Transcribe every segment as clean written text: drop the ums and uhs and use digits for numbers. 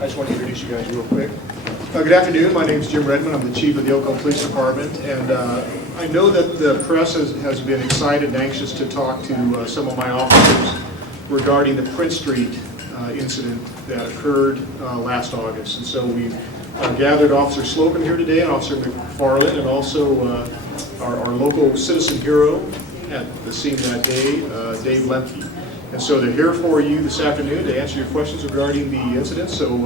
I just want to introduce you guys real quick. Good afternoon. My name is Jim Redman. I'm the chief of the Cajon Police Department, and I know that the press has been excited and anxious to talk to some of my officers regarding the Prince Street incident that occurred last August. And so we've gathered Officer Slocum here today, and Officer McFarland, and also our local citizen hero at the scene that day, Dave Lembcke. And so they're here for you this afternoon to answer your questions regarding the incident. So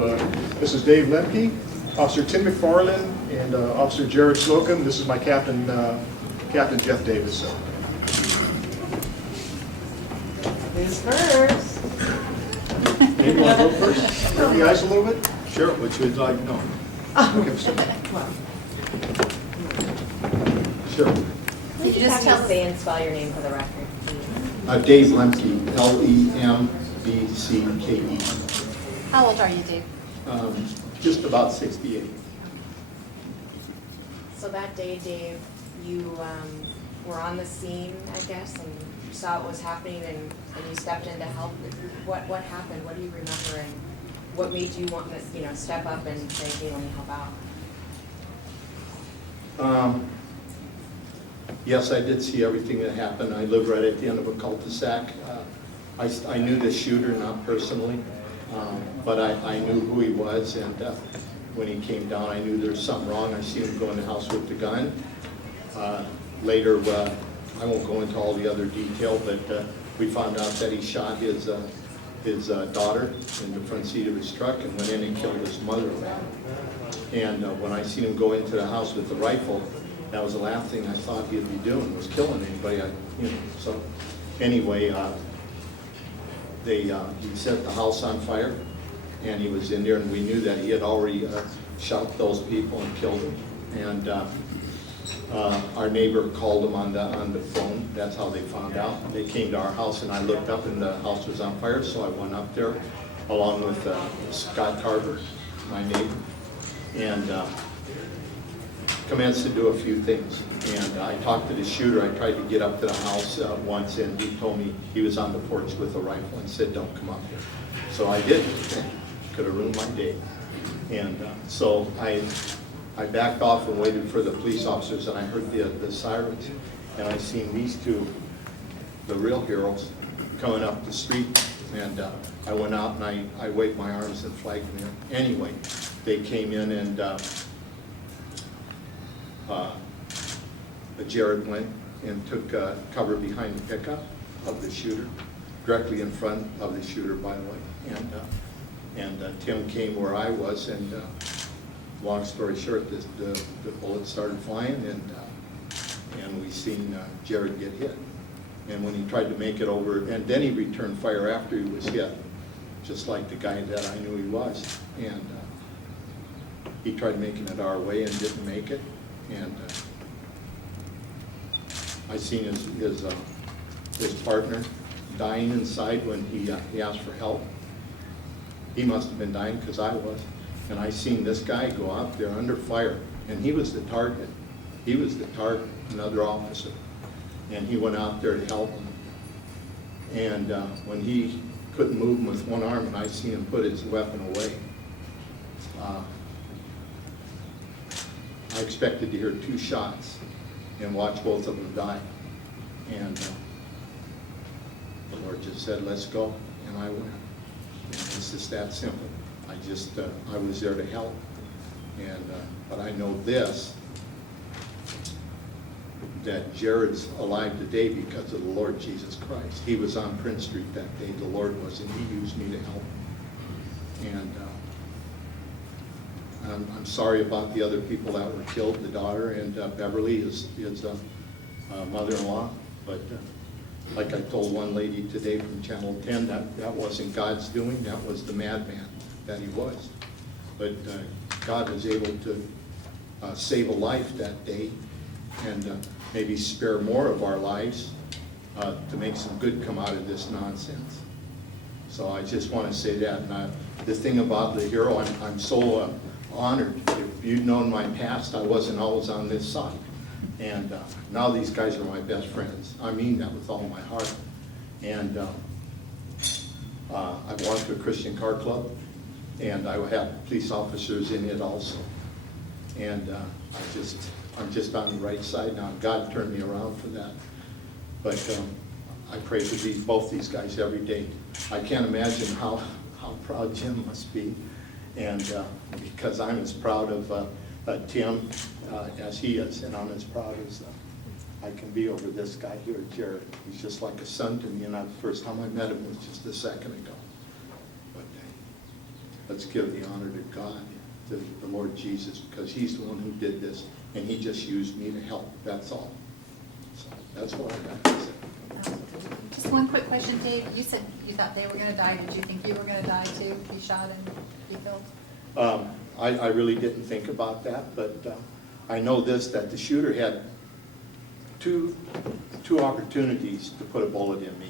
this is Dave Lembcke, Officer Tim McFarland, and Officer Jarred Slocum. This is my captain, Captain Jeff Davis. So. Who's first? Maybe you want to go first? Cover the ice a little bit? Sure, which would like to know. Okay, so. Sure. Could you just tell me and spell your name for the record, please? Dave Lembcke, Lembcke. How old are you, Dave? Just about 68. So that day, Dave, you were on the scene, I guess, and you saw what was happening, and you stepped in to help. What happened? What do you remember, and what made you want to, step up and say, "Hey, let me help out"? Yes, I did see everything that happened. I live right at the end of a cul-de-sac. I knew the shooter, not personally, but I knew who he was, and when he came down, I knew there was something wrong. I seen him go in the house with the gun. Later, I won't go into all the other detail, but we found out that he shot his daughter in the front seat of his truck and went in and killed his mother-in-law. And when I seen him go into the house with the rifle, that was the last thing I thought he'd be doing, was killing anybody. So anyway, he set the house on fire, and he was in there, and we knew that he had already shot those people and killed them. And our neighbor called him on the phone. That's how they found out. They came to our house, and I looked up, and the house was on fire, so I went up there along with Scott Carver, my neighbor, and commenced to do a few things. And I talked to the shooter. I tried to get up to the house once, and he told me he was on the porch with a rifle and said, "Don't come up here." So I didn't. Could have ruined my day. And so I backed off and waited for the police officers, and I heard the sirens, and I seen these two, the real heroes, coming up the street. And I went out and I waved my arms and flagged them. Anyway, they came in, and Jarred went and took cover behind the pickup of the shooter, directly in front of the shooter, by the way. And Tim came where I was, and long story short, the bullets started flying, and we seen Jarred get hit. And when he tried to make it over, and then he returned fire after he was hit, just like the guy that I knew he was. And he tried making it our way and didn't make it. And I seen his partner dying inside when he asked for help. He must have been dying because I was. And I seen this guy go out there under fire, and he was the target. He was the target, another officer. And he went out there to help him. And when he couldn't move him with one arm, and I seen him put his weapon away, I expected to hear 2 shots and watch both of them die. And the Lord just said, "Let's go," and I went. And it's just that simple. I was there to help. And but I know this, that Jarred's alive today because of the Lord Jesus Christ. He was on Prince Street that day, the Lord was, and he used me to help. And I'm sorry about the other people that were killed, the daughter, and Beverly, his mother-in-law. But like I told one lady today from Channel 10, that wasn't God's doing, that was the madman that he was. But God was able to save a life that day, and maybe spare more of our lives to make some good come out of this nonsense. So I just want to say that. And the thing about the hero, I'm so honored. If you'd known my past, I wasn't always on this side. And now these guys are my best friends. I mean that with all my heart. And I belong to a Christian car club, and I have police officers in it also. And I'm just on the right side now. God turned me around for that. But I pray for both these guys every day. I can't imagine how proud Jim must be, and because I'm as proud of Tim as he is, and I'm as proud as I can be over this guy here, Jarred. He's just like a son to me, and the first time I met him was just a second ago. But let's give the honor to God, to the Lord Jesus, because he's the one who did this, and he just used me to help. That's all. So that's what I got to say. Just one quick question, Dave. You said you thought they were going to die. Did you think you were going to die too, be shot and be killed? I really didn't think about that, but I know this, that the shooter had two opportunities to put a bullet in me.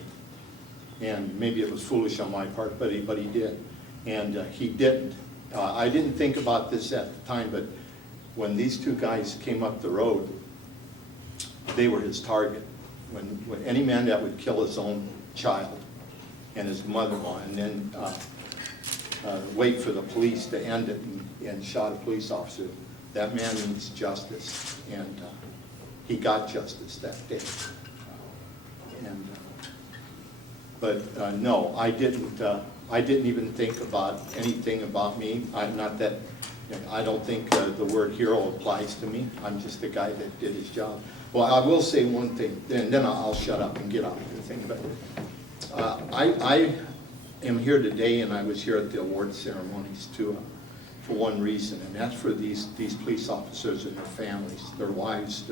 And maybe it was foolish on my part, but he did. And he didn't. I didn't think about this at the time, but when these two guys came up the road, they were his target. When any man that would kill his own child and his mother-in-law and then wait for the police to end it and shot a police officer, that man needs justice, and he got justice that day. But no, I didn't even think about anything about me. I don't think the word hero applies to me. I'm just the guy that did his job. Well, I will say one thing, and then I'll shut up and get out of the thing. But I am here today, and I was here at the award ceremonies too, for one reason, and that's for these police officers and their families, their wives,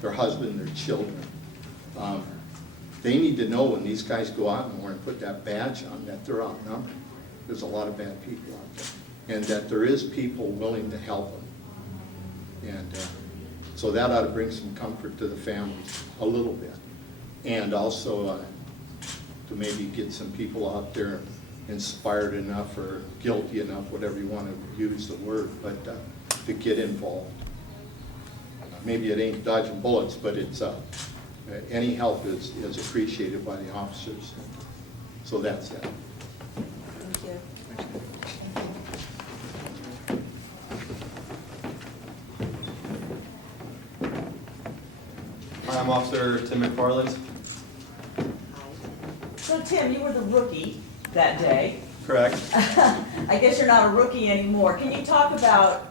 their husband, their children. They need to know when these guys go out in the morning and put that badge on that they're outnumbered. There's a lot of bad people out there, and that there is people willing to help them. And so that ought to bring some comfort to the families a little bit, and also to maybe get some people out there inspired enough or guilty enough, whatever you want to use the word, but to get involved. Maybe it ain't dodging bullets, but it's any help is appreciated by the officers. So that's it. Thank you. Hi, I'm Officer Tim McFarland. So Tim, you were the rookie that day. Correct. I guess you're not a rookie anymore. Can you talk about,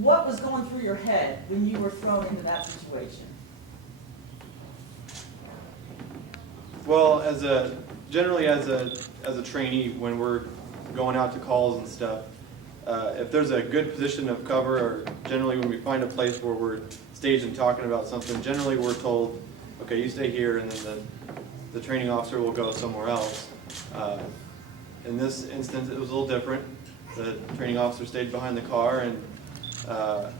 what was going through your head when you were thrown into that situation? Well, generally as a trainee, when we're going out to calls and stuff, if there's a good position of cover, or generally when we find a place where we're staged and talking about something, generally we're told, okay, you stay here, and then the training officer will go somewhere else. In this instance, it was a little different. The training officer stayed behind the car, and I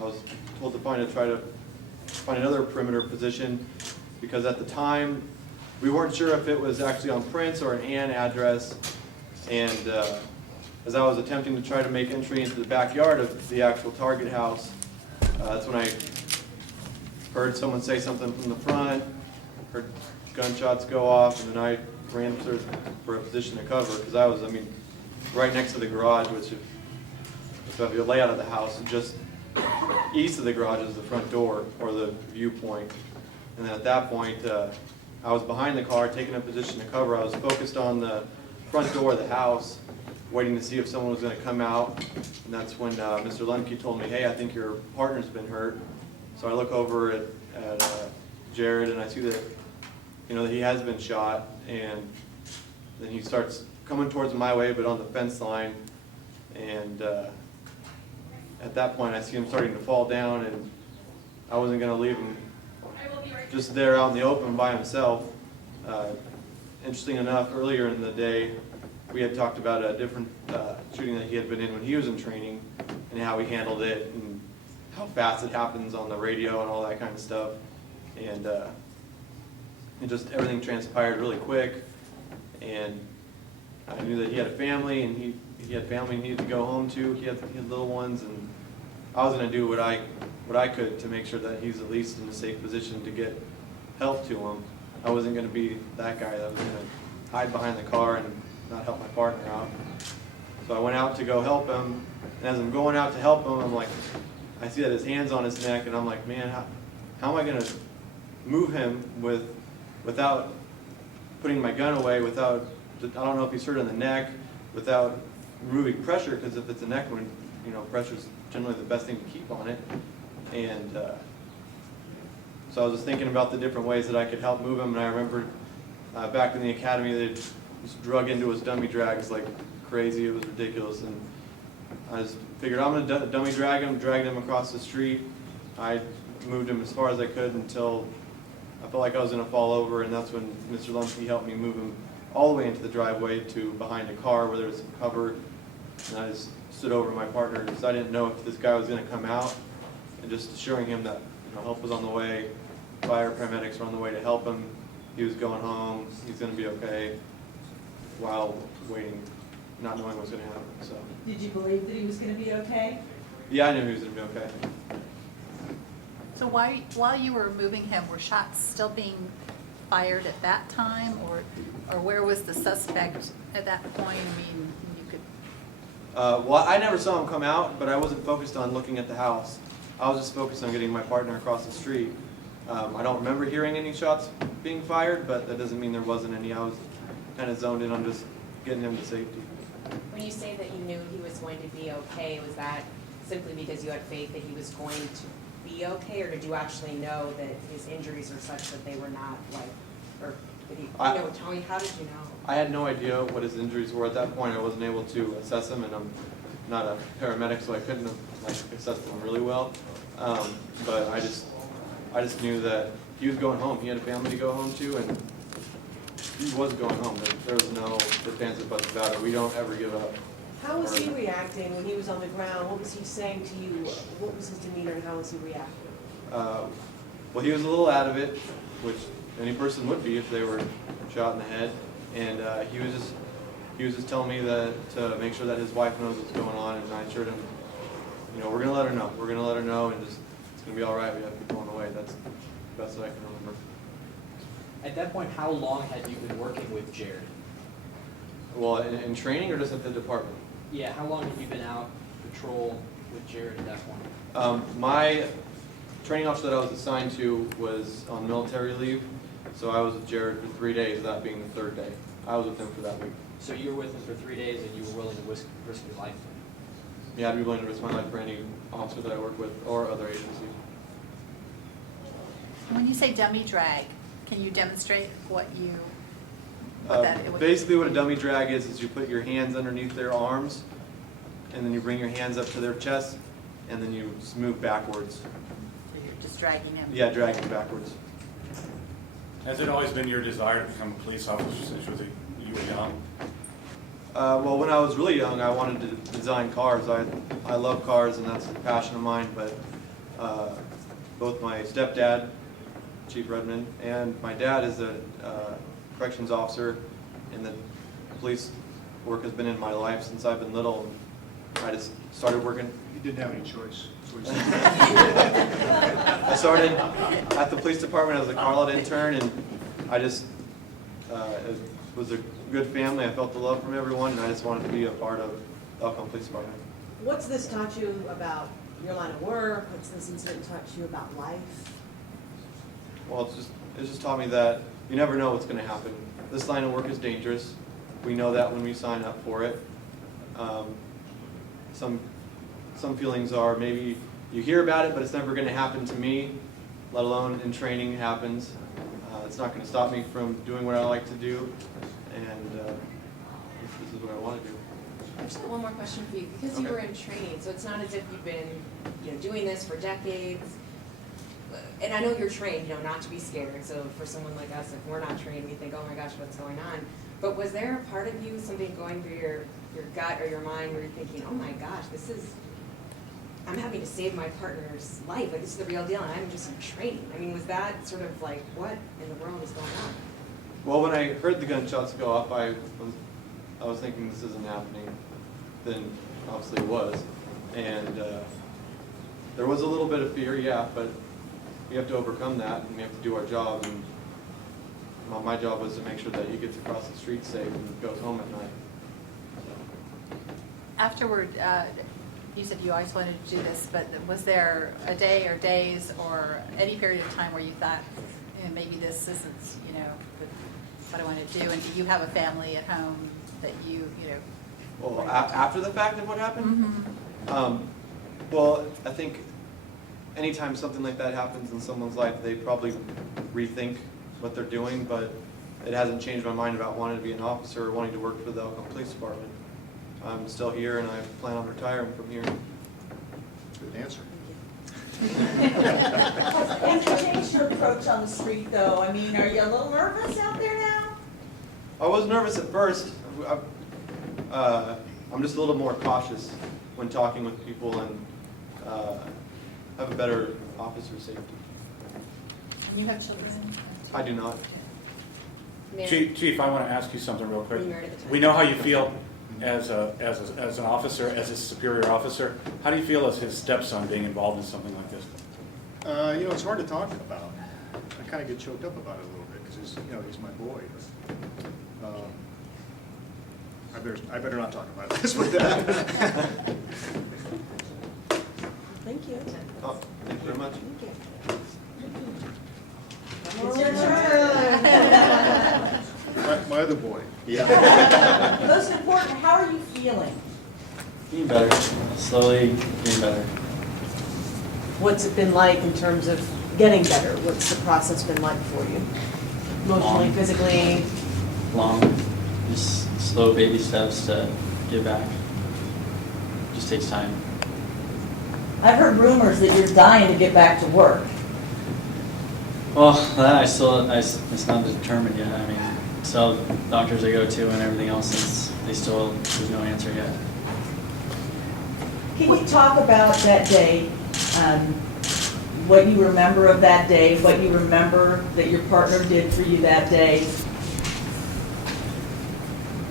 was told to try to find another perimeter position, because at the time we weren't sure if it was actually on Prince or an Ann address, and as I was attempting to try to make entry into the backyard of the actual target house, that's when I heard someone say something from the front, heard gunshots go off, and then I ran for a position to cover, because I was, right next to the garage, which if you lay out of the house, just east of the garage is the front door, or the viewpoint. And then at that point, I was behind the car, taking a position to cover. I was focused on the front door of the house, waiting to see if someone was going to come out. And that's when Mr. Lembcke told me, hey, I think your partner's been hurt. So I look over at Jarred, and I see that, that he has been shot. And then he starts coming towards my way, but on the fence line. And at that point, I see him starting to fall down, and I wasn't going to leave him just there out in the open by himself. Interesting enough, earlier in the day, we had talked about a different shooting that he had been in when he was in training, and how he handled it, and how fast it happens on the radio and all that kind of stuff. And just everything transpired really quick, and I knew that he had a family, and he had family he needed to go home to. He had little ones, and I was going to do what I could to make sure that he's at least in a safe position to get help to him. I wasn't going to be that guy that was going to hide behind the car and not help my partner. partner out. So I went out to go help him, and as I'm going out to help him, I'm like, I see that his hand's on his neck, and I'm like, man, how am I gonna move him without putting my gun away, without, I don't know if he's hurt on the neck, without removing pressure, because if it's a neck wound, you know, pressure's generally the best thing to keep on it. And so I was just thinking about the different ways that I could help move him, and I remember back in the academy they just drug into his dummy drags like crazy. It was ridiculous, and I just figured I'm going to dummy drag him, dragged him across the street. I moved him as far as I could until I felt like I was going to fall over, and that's when Mr. Lembcke helped me move him all the way into the driveway to behind a car where there was some cover, and I just stood over my partner because I didn't know if this guy was going to come out, and just assuring him that, you know, help was on the way, fire paramedics were on the way to help him, he was going home, he's going to be okay, while waiting, not knowing what was going to happen. So Did you believe that he was going to be okay? yeah, I knew he was going to be okay. So while you were moving him, were shots still being fired at that time, or where was the suspect at that point? I mean, you could. Well, I never saw him come out, but I wasn't focused on looking at the house. I was just focused on getting my partner across the street. I don't remember hearing any shots being fired, but that doesn't mean there wasn't any. I was kind of zoned in on just getting him to safety. When you say that you knew he was going to be okay, was that simply because you had faith that he was going to be okay, or did you actually know that his injuries were such that they were not like, or did he, tell me, how did you know? I had no idea what his injuries were at that point. I wasn't able to assess them, and I'm not a paramedic, so I couldn't have assessed them really well. But I just knew that he was going home. He had a family to go home to, and he was going home. There was no ifs, ands, or buts about it. We don't ever give up. How was he reacting when he was on the ground? What was he saying to you? What was his demeanor and how was he reacting? Well, he was a little out of it, which any person would be if they were shot in the head. And he was just telling me that to make sure that his wife knows what's going on, and I assured him, you know, we're gonna let her know. We're gonna let her know, and just it's gonna be all right. We have people on the way. That's the best that I can remember. At that point, how long had you been working with Jarred? Well, in training or just at the department? Yeah, how long had you been out patrol with Jarred at that point? My training officer that I was assigned to was on military leave, so I was with Jarred for 3 days, that being the third day. I was with him for that week. So you were with him for 3 days and you were willing to risk your life? Yeah, I'd be willing to risk my life for any officer that I work with or other agencies. When you say dummy drag, can you demonstrate what you? Basically what a dummy drag is you put your hands underneath their arms, and then you bring your hands up to their chest, and then you just move backwards. You're just dragging him. Yeah, dragging backwards. Has it always been your desire to become a police officer since you were young? Well, when I was really young, I wanted to design cars. I love cars, and that's a passion of mine, but both my stepdad, Chief Redman, and my dad is a corrections officer, and the police work has been in my life since I've been little. I just started working. You didn't have any choice. I started at the police department as a car lot intern, and I just it was a good family. I felt the love from everyone, and I just wanted to be a part of the Cajon Police Department. What's this taught you about your line of work? What's this incident taught you about life? Well, it's just taught me that you never know what's going to happen. This line of work is dangerous. We know that when we sign up for it. Some feelings are maybe you hear about it, but it's never going to happen to me, let alone in training happens. It's not going to stop me from doing what I like to do, and this is what I want to do. I just have one more question for you, because you Okay. were in training, so it's not as if you've been, doing this for decades. And I know you're trained, not to be scared. So for someone like us, if we're not trained, we think, oh my gosh, what's going on? But was there a part of you, something going through your gut or your mind, where you're thinking, oh my gosh, I'm having to save my partner's life. Like, this is the real deal, and I'm just in training. I mean, was that sort of like, what in the world is going on? Well, when I heard the gunshots go off, I was thinking this isn't happening. Then obviously it was, and there was a little bit of fear, yeah, but we have to overcome that, and we have to do our job. And my job was to make sure that he gets across the street safe and goes home at night. Afterward, you said you always wanted to do this, but was there a day or days or any period of time where you thought, maybe this isn't, what I want to do? And do you have a family at home that you know? Well, after the fact of what happened? Mm-hmm. Well, I think anytime something like that happens in someone's life, they probably rethink what they're doing, but it hasn't changed my mind about wanting to be an officer or wanting to work for the Elko Police Department. I'm still here and I plan on retiring from here. Good answer. Has it changed your approach on the street, though? I mean, are you a little nervous out there now? I was nervous at first. I'm just a little more cautious when talking with people and have a better officer safety. You have children? I do not. Chief, I want to ask you something real quick. Were you married at the time? We know how you feel as an officer, as a superior officer. How do you feel as his stepson being involved in something like this? It's hard to talk about. I kind of get choked up about it a little bit because he's my boy. I better not talk about this with that. Thank you. Oh, thank you very much. Thank you. It's your turn. My other boy. Yeah. Most important, how are you feeling? Getting better, slowly getting better. What's it been like in terms of getting better? What's the process been like for you? Emotionally, physically? Long, just slow baby steps to get back. Just takes time. I've heard rumors that you're dying to get back to work. Well, that it's not determined yet. I mean, still doctors I go to and everything else, there's no answer yet. Can you talk about that day, what you remember of that day, what you remember that your partner did for you that day?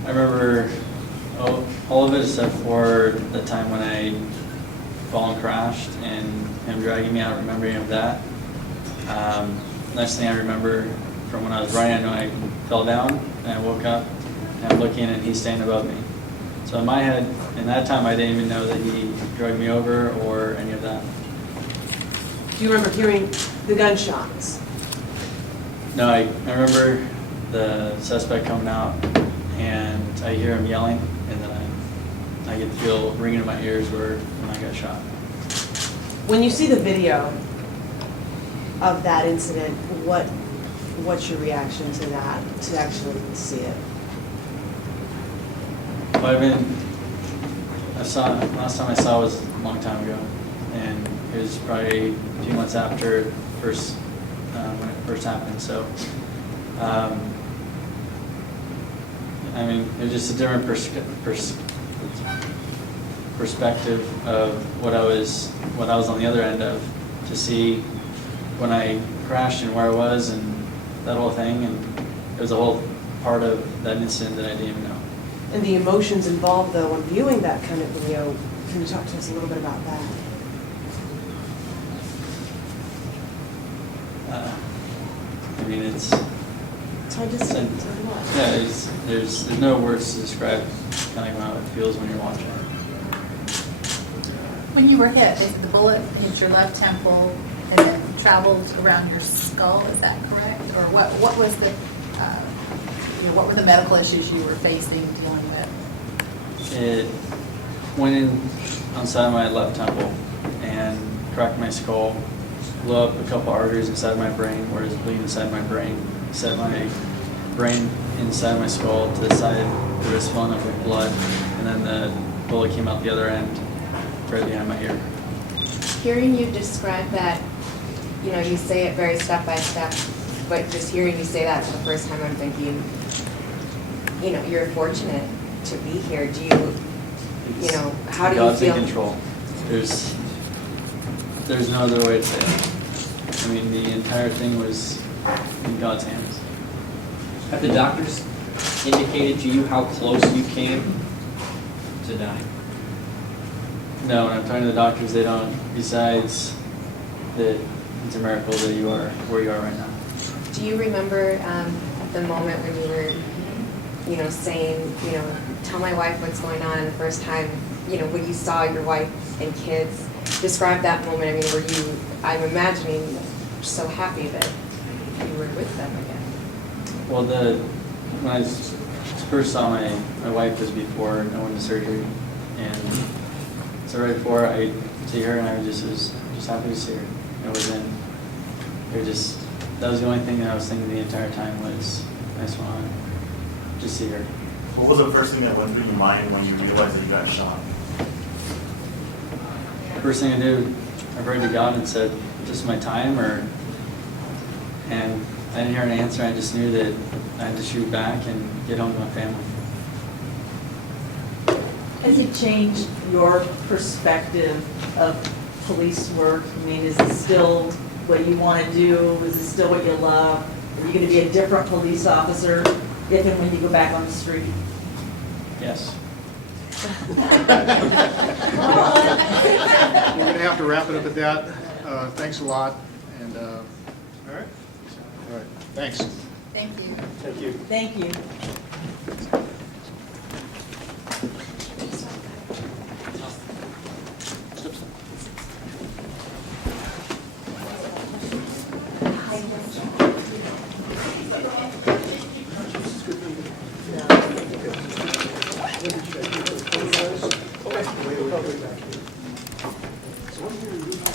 I remember all of it except for the time when I fall and crashed and him dragging me out, remembering of that. Next thing I remember from when I was running, I know I fell down and I woke up and I'm looking and he's standing above me. So in my head, in that time, I didn't even know that he dragged me over or any of that. Do you remember hearing the gunshots? No, I remember the suspect coming out and I hear him yelling and then I get the feel ringing in my ears when I got shot. When you see the video of that incident, what's your reaction to that, to actually see it? Well, last time I saw was a long time ago, and it was probably a few months after when it first happened. So, I mean, it was just a different perspective of what I was on the other end of, to see when I crashed and where I was and that whole thing, and it was a whole part of that incident that I didn't even know. And the emotions involved, though, when viewing that kind of video, can you talk to us a little bit about that? I mean, it's hard to say. It's hard to watch. yeah, there's no words to describe kind of how it feels when you're watching it. When you were hit, the bullet hit your left temple and then traveled around your skull. Is that correct? Or what was the what were the medical issues you were facing, dealing with? It went in on the side of my left temple and cracked my skull, blew up a couple arteries inside my brain where it was bleeding inside my brain, set my brain inside my skull to the side where it was filling up with blood, and then the bullet came out the other end right behind my ear. Hearing you describe that, you say it very step by step, but just hearing you say that for the first time, I'm thinking, you're fortunate to be here. Do you, how do you God's feel? in control. There's no other way to say it. I mean, the entire thing was in God's hands. Have the doctors indicated to you how close you came to dying? No, when I'm talking to the doctors, they don't, besides that it's a miracle that you are where you are right now. Do you remember the moment when you were, saying, tell my wife what's going on, and the first time, when you saw your wife and kids, describe that moment. I mean, were you, I'm imagining, so happy that you were with them again. Well, when I first saw my wife was before I went to surgery, and so right before I see her, and I was just happy to see her. That was the only thing that I was thinking the entire time was, I just want to just see her. What was the first thing that went through your mind when you realized that you got shot? First thing I did, I prayed to God and said, "This is my time," and I didn't hear an answer. I just knew that I had to shoot back and get home to my family. Has it changed your perspective of police work? I mean, is it still what you want to do? Is it still what you love? Are you going to be a different police officer if and when you go back on the street? Yes. We're going to have to wrap it up at that. Thanks a lot, and, all right. Thanks. Thank you. Thank you. Thank you.